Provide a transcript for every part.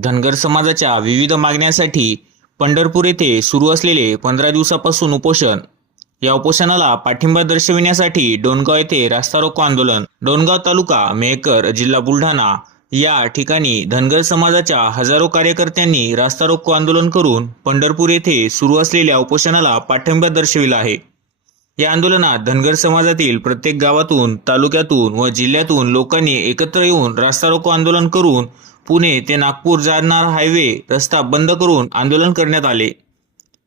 धनगर समाजाच्या विविध मागण्यांसाठी पंढरपूर येथे सुरू असलेले पंधरा दिवसापासून उपोषण. या उपोषणाला पाठिंबा दर्शविण्यासाठी डोणगाव येथे रास्ता रोको आंदोलन. डोणगाव तालुका मेहकर जिल्हा बुलढाणा या ठिकाणी धनगर समाजाच्या हजारो कार्यकर्त्यांनी रास्ता रोको आंदोलन करून पंढरपूर येथे सुरू असलेल्या उपोषणाला पाठिंबा दर्शविला आहे. या आंदोलनात धनगर समाजातील प्रत्येक गावातून तालुक्यातून व जिल्ह्यातून लोकांनी एकत्र येऊन रास्ता रोको आंदोलन करून पुणे ते नागपूर जाणार हायवे रस्ता बंद करून आंदोलन करण्यात आले.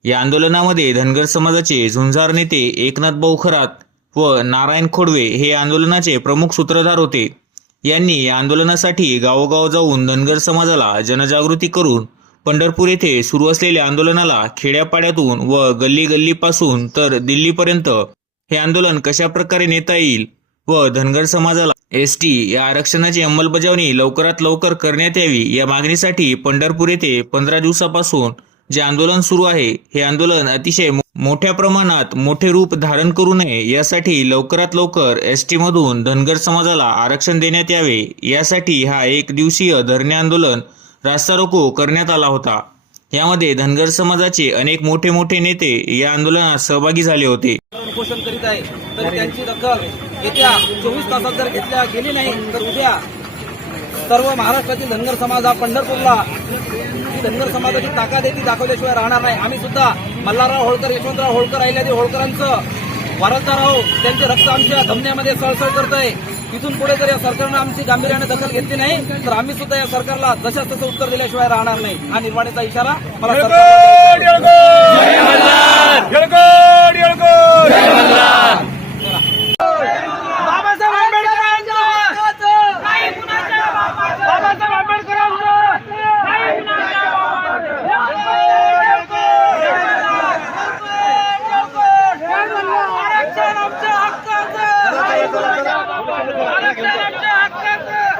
या आंदोलनामध्ये धनगर समाजाचे झुंजार नेते एकनाथ भाऊ खरात व नारायण खोडवे हे आंदोलनाचे प्रमुख सूत्रधार होते. यांनी या आंदोलनासाठी गावोगाव जाऊन धनगर समाजाला जनजागृती करून पंढरपूर येथे सुरू असलेल्या आंदोलनाला खेड्यापाड्यातून व गल्ली गल्लीपासून तर दिल्लीपर्यंत हे आंदोलन कशा प्रकारे नेता येईल व धनगर समाजाला एस टी या आरक्षणाची अंमलबजावणी लवकरात लवकर करण्यात यावी या मागणीसाठी पंढरपूर येथे पंधरा दिवसापासून जे आंदोलन सुरू आहे हे आंदोलन अतिशय मोठ्या प्रमाणात मोठे रूप धारण करू नये यासाठी लवकरात लवकर एस टीमधून धनगर समाजाला आरक्षण देण्यात यावे यासाठी हा एक दिवसीय धरणे आंदोलन रास्ता रोको करण्यात आला होता. यामध्ये धनगर समाजाचे अनेक मोठे मोठे नेते या आंदोलनात सहभागी झाले होते. उपोषण करीत आहे तर त्यांची दखल येत्या चोवीस तासात जर घेतल्या गेली नाही तर उद्या सर्व महाराष्ट्रातील धनगर समाज हा पंढरपूरला धनगर समाजाची ताकद आहे ती दाखवल्याशिवाय राहणार नाही. आम्ही सुद्धा मल्हारराव होळकर यशवंतराव होळकर अहिल्यादेवी होळकरांचं वारसदार आहोत. त्यांचे रक्त आमच्या धमन्यामध्ये सळसळ करत आहे तिथून पुढे जर या सरकारनं आमची गांभीर्याने दखल घेतली नाही तर आम्ही सुद्धा या सरकारला जशाच तसं उत्तर दिल्याशिवाय राहणार नाही. हा निर्वाणीचा इशारा मला सरकारला बाबासाहेब आंबेडकरांचं बाबासाहेब आंबेडकरांचं आरक्षण आमच्या हक्काचं आरक्षण आमच्या हक्काचं